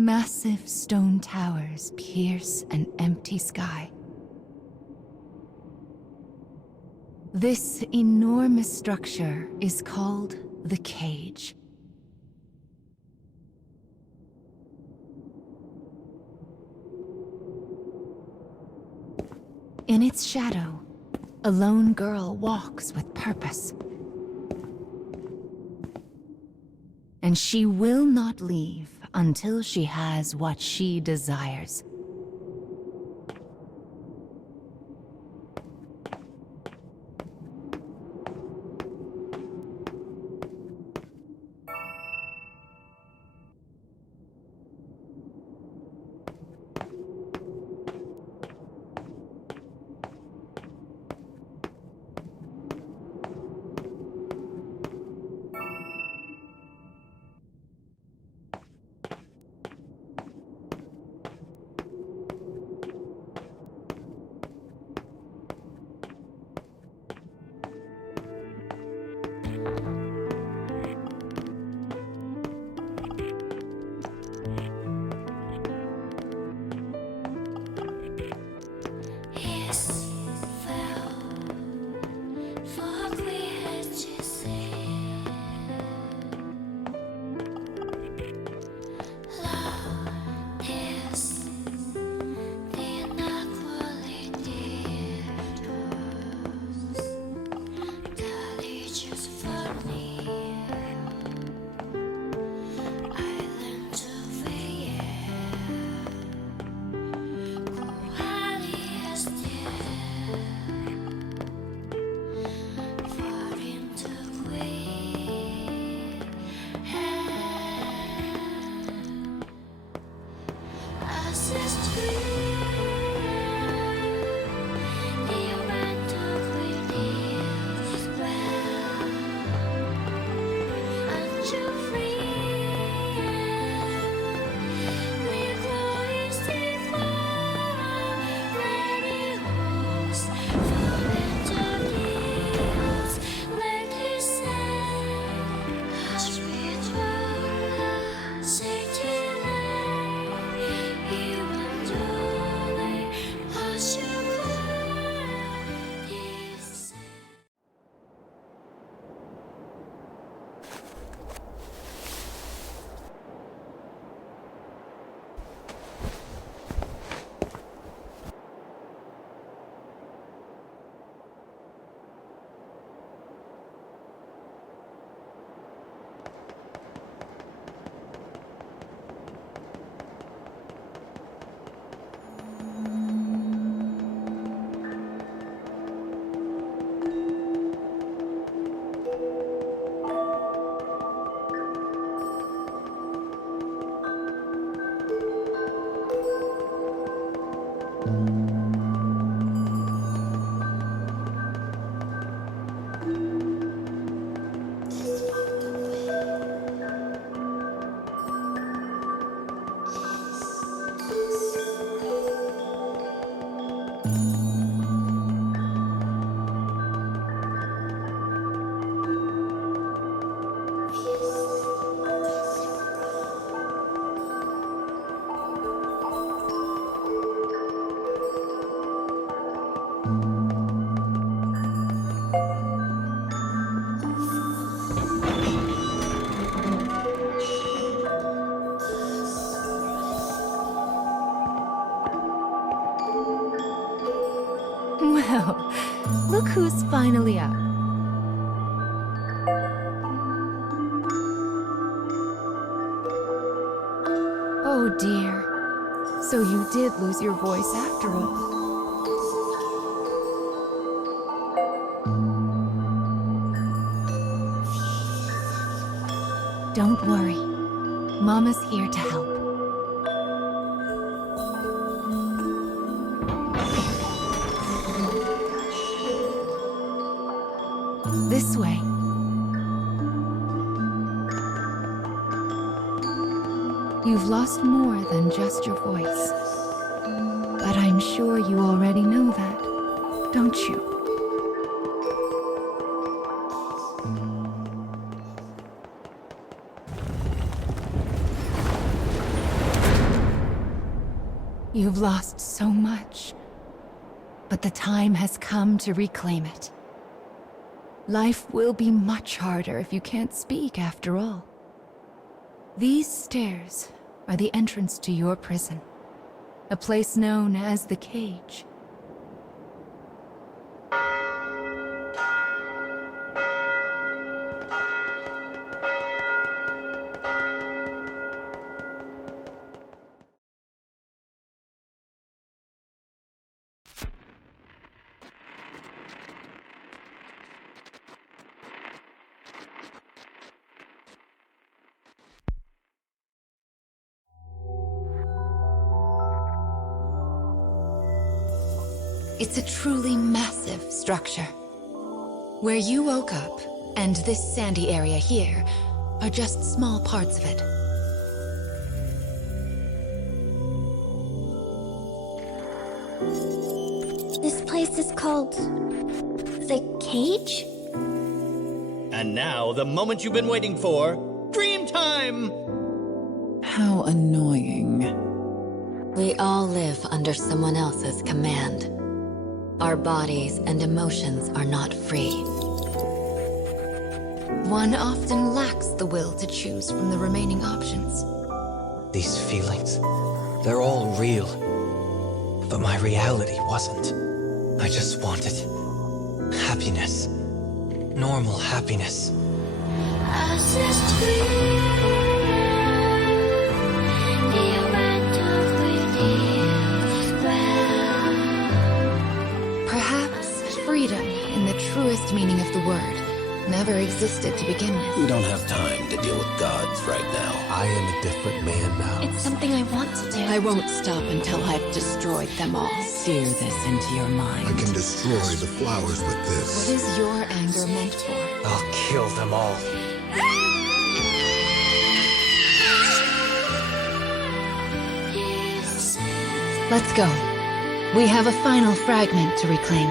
Massive stone towers pierce an empty sky. This enormous structure is called the cage. In its shadow, a lone girl walks with purpose. And she will not leave until she has what she desires. Well, look who's finally up. Oh dear. So you did lose your voice after all. Don't worry. Mama's here to help. This way. You've lost more than just your voice. But I'm sure you already know that, don't you? You've lost so much, but the time has come to reclaim it. Life will be much harder if you can't speak after all. These stairs are the entrance to your prison, a place known as the Cage. It's a truly massive structure. Where you woke up, and this sandy area here, are just small parts of it. This place is called... the Cage? And now, the moment you've been waiting for, dream time! How annoying. We all live under someone else's command. Our bodies and emotions are not free. One often lacks the will to choose from the remaining options. These feelings, they're all real. But my reality wasn't. I just wanted happiness. Normal happiness. Perhaps freedom, in the truest meaning of the word, never existed to begin We with. don't have time to deal with gods right now. I am a different man now. It's something I want to do. I won't stop until I've destroyed them all. Sear this into your mind. I can destroy the flowers with What this. is your anger meant for? I'll kill them all. Let's go. We have a final fragment to reclaim.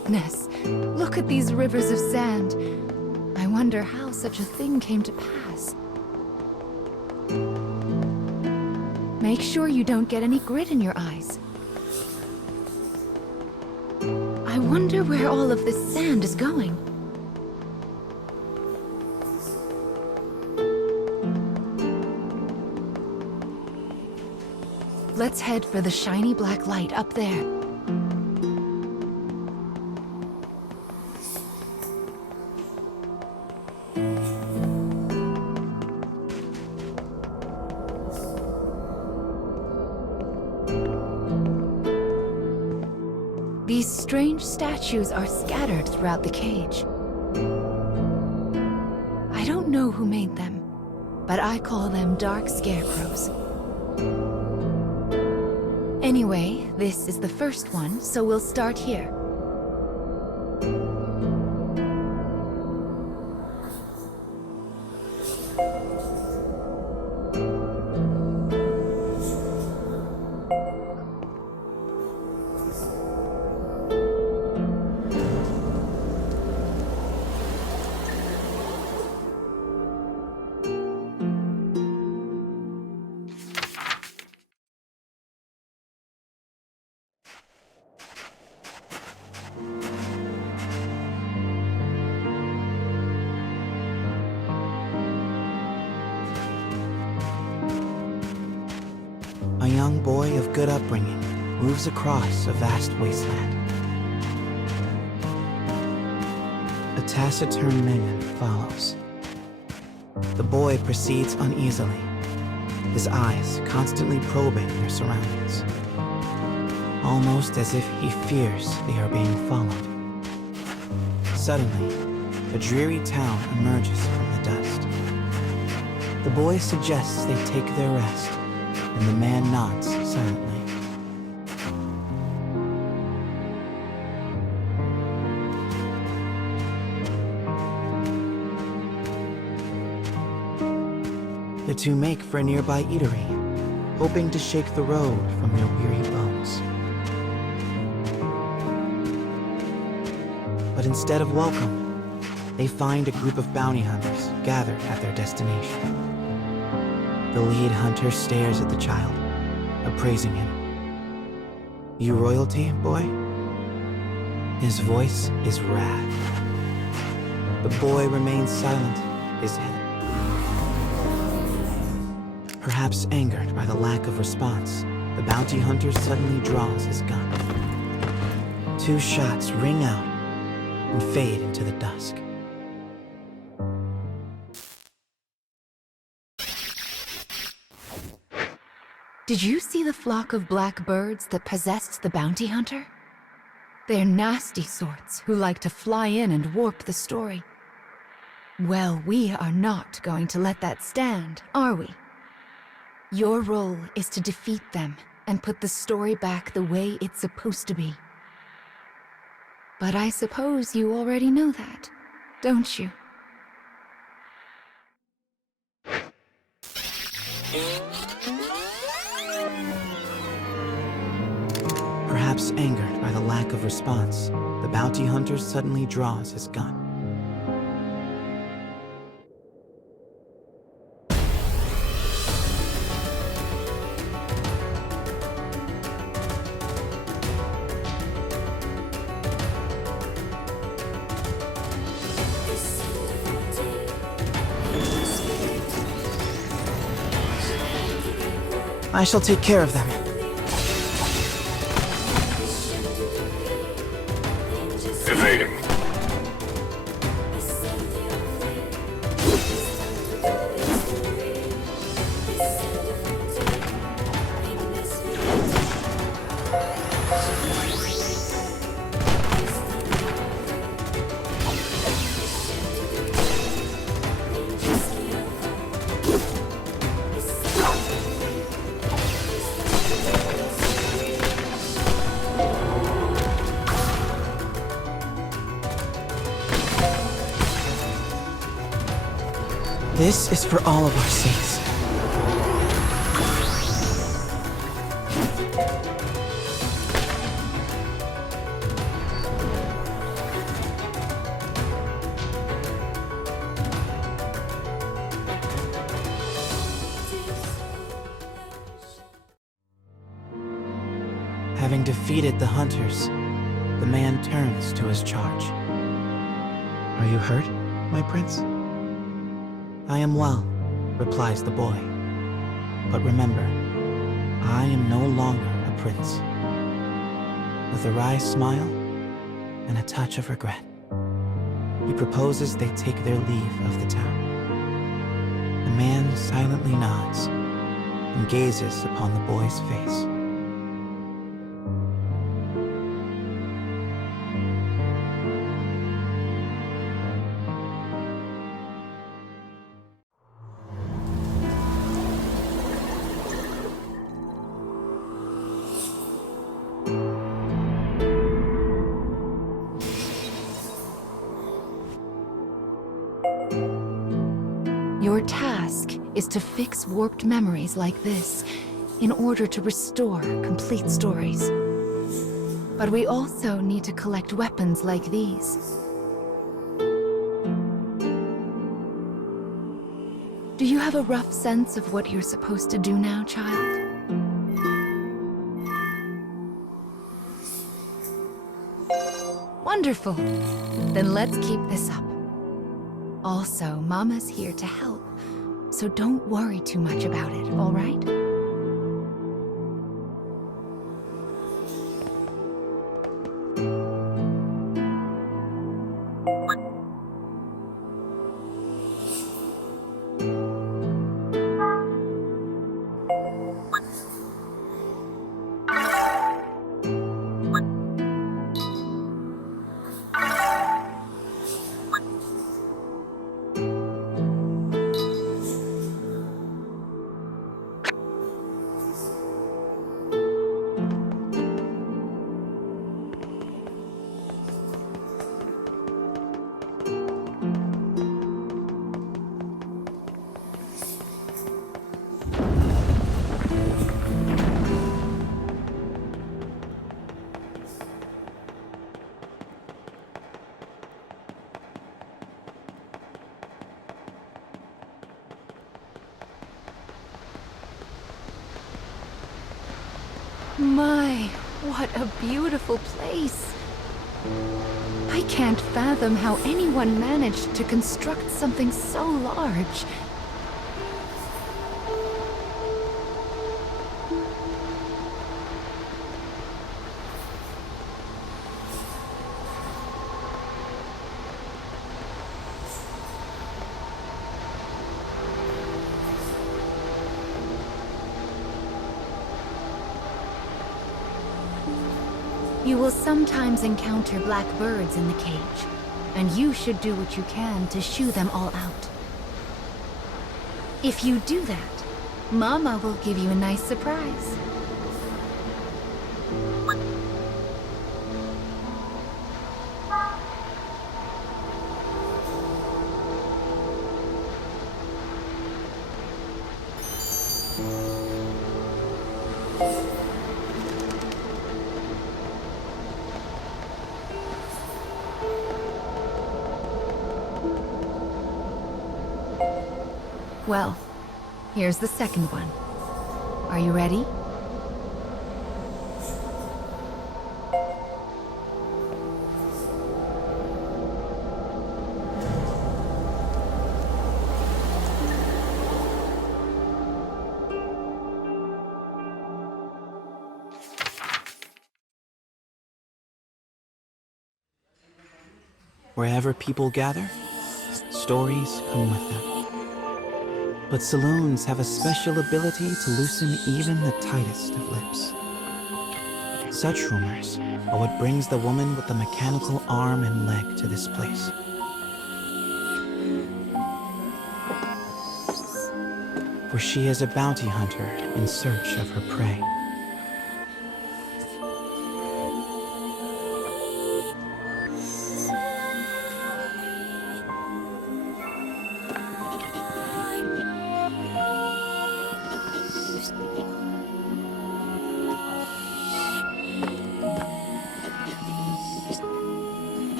goodness! Look at these rivers of sand. I wonder how such a thing came to pass. Make sure you don't get any grit in your eyes. I wonder where all of this sand is going. Let's head for the shiny black light up there. These strange statues are scattered throughout the cage. I don't know who made them, but I call them dark scarecrows. Anyway, this is the first one, so we'll start here. A young boy of good upbringing moves across a vast wasteland. A taciturn minion follows. The boy proceeds uneasily, his eyes constantly probing their surroundings, almost as if he fears they are being followed. Suddenly, a dreary town emerges from the dust. The boy suggests they take their rest, and the man nods silently. The two make for a nearby eatery, hoping to shake the road from their weary bones. But instead of welcome, they find a group of bounty hunters gathered at their destination. The lead hunter stares at the child, appraising him. "You royalty, boy?" His voice is wrath. The boy remains silent, his head. Perhaps angered by the lack of response, the bounty hunter suddenly draws his gun. Two shots ring out and fade into the dusk. Did you see the flock of black birds that possessed the bounty hunter? They're nasty sorts who like to fly in and warp the story. Well, we are not going to let that stand, are we? Your role is to defeat them and put the story back the way it's supposed to be. But I suppose you already know that, don't you? Perhaps angered by the lack of response, the bounty hunter suddenly draws his gun. I shall take care of them. Evading. This is for all of our sakes. Having defeated the hunters, the man turns to his charge. "Are you hurt, my prince?" "I am well," replies the boy. "But remember, I am no longer a prince." With a wry smile and a touch of regret, he proposes they take their leave of the town. The man silently nods and gazes upon the boy's face. Your task is to fix warped memories like this in order to restore complete stories. But we also need to collect weapons like these. Do you have a rough sense of what you're supposed to do now, child? Wonderful. Then let's keep this up. Also, Mama's here to help, so don't worry too much about it, all right? My, what a beautiful place. I can't fathom how anyone managed to construct something so large. You will sometimes encounter black birds in the cage, and you should do what you can to shoo them all out. If you do that, Mama will give you a nice surprise. Well, here's the second one. Are you ready? Wherever people gather, stories come with them. But saloons have a special ability to loosen even the tightest of lips. Such rumors are what brings the woman with the mechanical arm and leg to this place. For she is a bounty hunter in search of her prey.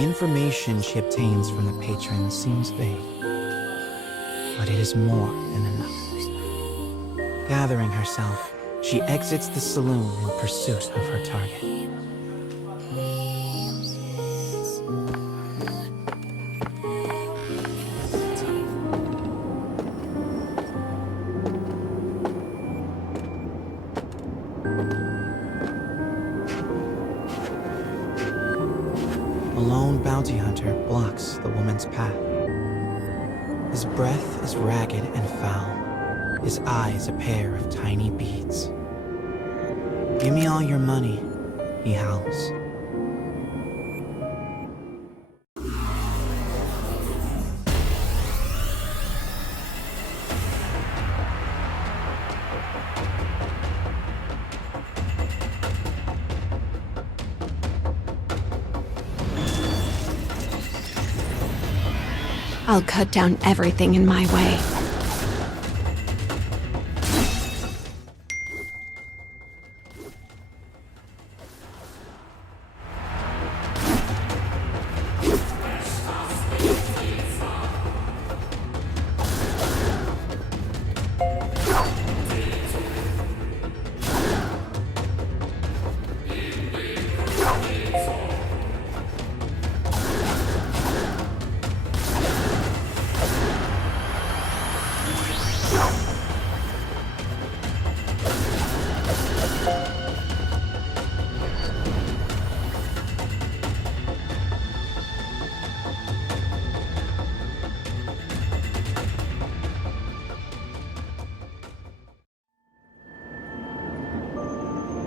The information she obtains from the patrons seems vague, but it is more than enough. Gathering herself, she exits the saloon in pursuit of her target. A lone bounty hunter blocks the woman's path. His breath is ragged and foul, his eyes a pair of tiny beads. "Give me all your money," he howls. I'll cut down everything in my way.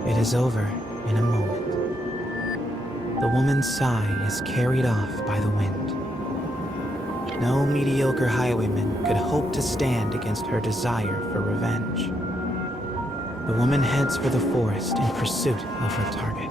It is over in a moment. The woman's sigh is carried off by the wind. No mediocre highwayman could hope to stand against her desire for revenge. The woman heads for the forest in pursuit of her target.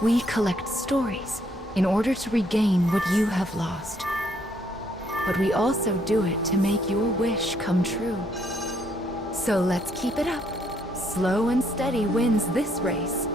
We collect stories in order to regain what you have lost. But we also do it to make your wish come true. So let's keep it up. Slow and steady wins this race.